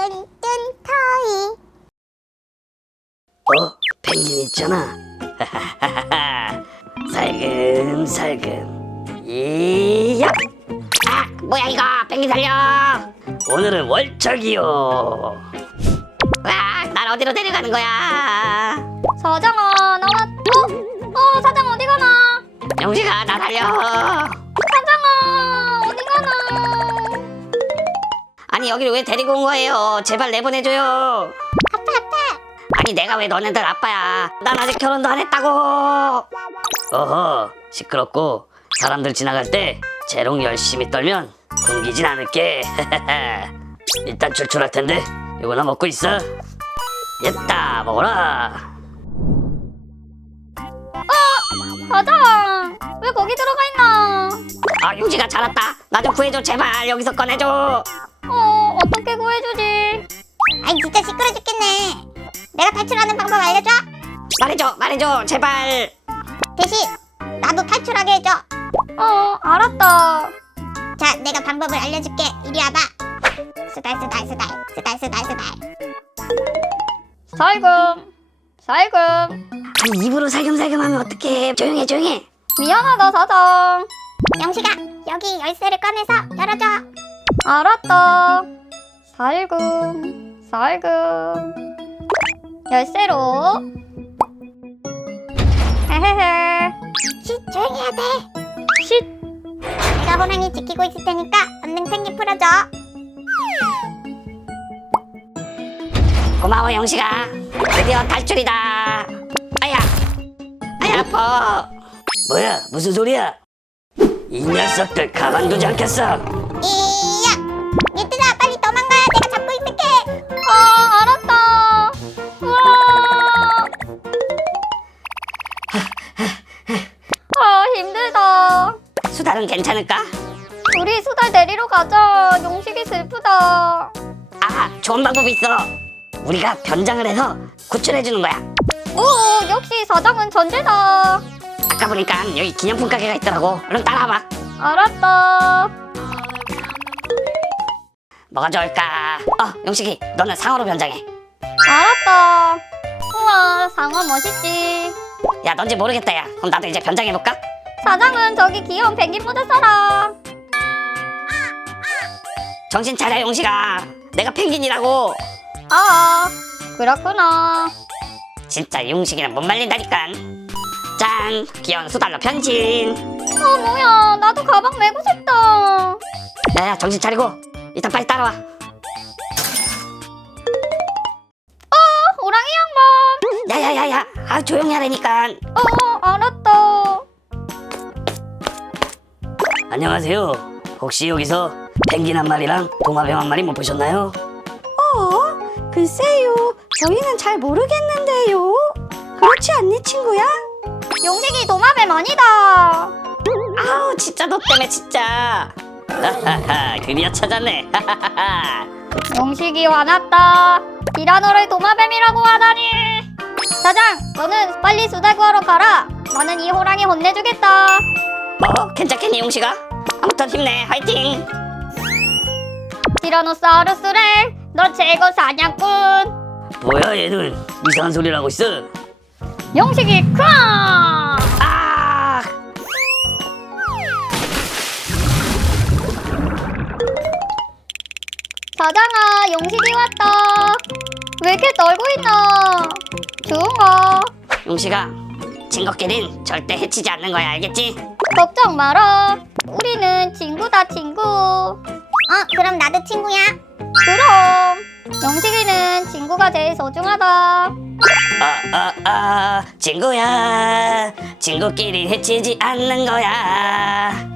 뚠뚠 터이. 펭귄 있잖아. 살금살금. 이야! 뭐야 이거? 펭귄 살려! 오늘은 월척이요. 날 어디로 데려가는 거야? 사장아 나왔어? 사장 어디 가나? 영식아 나 살려! 사장아 어디 가나? 아니 여기를 왜 데리고 온 거예요? 제발 내보내줘요. 아빠. 아니 내가 왜 너네들 아빠야? 난 아직 결혼도 안 했다고. 어허, 시끄럽고 사람들 지나갈 때 재롱 열심히 떨면 굶기진 않을게. 일단 출출할 텐데 이거나 먹고 있어. 됐다, 먹어라. 사장 왜 거기 들어가 있나? 용식아 잘 왔다. 나 좀 구해줘 제발. 여기서 꺼내줘. 어떻게 구해주지? 아이 진짜 시끄러 죽겠네. 내가 탈출하는 방법 알려줘? 말해줘 제발. 대신 나도 탈출하게 해줘. 알았다. 자, 내가 방법을 알려줄게. 이리 와봐. 스달. 살금. 아니 입으로 살금살금 하면 어떡해. 조용해. 미안하다 사장. 영식아, 여기 열쇠를 꺼내서 열어줘. 알았다. 살금. 열쇠로. 헤헤헤. 조용히 해야 돼. 내가 호랑이 지키고 있을 테니까 얼른 펭귄 풀어줘. 고마워 영식아. 드디어 탈출이다. 아야 아파. 뭐야, 무슨 소리야? 이 녀석들 가만두지 않겠어. 이야! 얘들아 빨리 도망가야 내가 잡고 있을게. 알았다. 힘들다. 수달은 괜찮을까? 우리 수달 내리러 가자. 용식이 슬프다. 좋은 방법이 있어. 우리가 변장을 해서 구출해주는 거야. 오, 역시 사장은 전제다. 아까 보니까 여기 기념품 가게가 있더라고. 얼른 따라와봐. 알았다. 뭐가 좋을까? 용식이 너는 상어로 변장해. 알았다. 우와, 상어 멋있지. 야 넌지 모르겠다. 야 그럼 나도 이제 변장해볼까? 사장은 저기 귀여운 펭귄 모자 써라. 정신 차려 용식아. 내가 펭귄이라고. 그렇구나. 진짜 용식이는 못 말린다니까. 짠, 귀여운 수달로 변신. 뭐야, 나도 가방 메고 싶다. 야야 정신 차리고 일단 빨리 따라와. 호랑이 양반. 야야야야 조용히 하라니까. 알았다. 안녕하세요. 혹시 여기서 펭귄 한 마리랑 도마뱀 한 마리 못 보셨나요? 글쎄요, 저희는 잘 모르겠는데요. 그렇지 않니, 친구야? 용식이 도마뱀 아니다. 아우 진짜 너 때문에 진짜. 하하하, 드디어 찾았네. 하하하하. 용식이 화났다. 티라노를 도마뱀이라고 하다니. 사장, 너는 빨리 수달 구하러 가라. 나는 이 호랑이 혼내주겠다. 괜찮겠니 용식아? 아무튼 힘내. 화이팅. 티라노사우루스 렉, 너 최고 사냥꾼. 뭐야, 얘는 이상한 소리를 하고 있어. 용식이 크아. 사장아, 용식이 왔다. 왜 이렇게 떨고 있나? 좋은가? 용식아, 친구끼린 절대 해치지 않는 거야, 알겠지? 걱정 마라. 우리는 친구다, 친구. 그럼 나도 친구야? 그럼. 용식이는 친구가 제일 소중하다. 친구야. 친구끼리 해치지 않는 거야.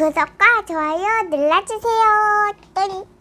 구독과 좋아요 눌러주세요. 땡.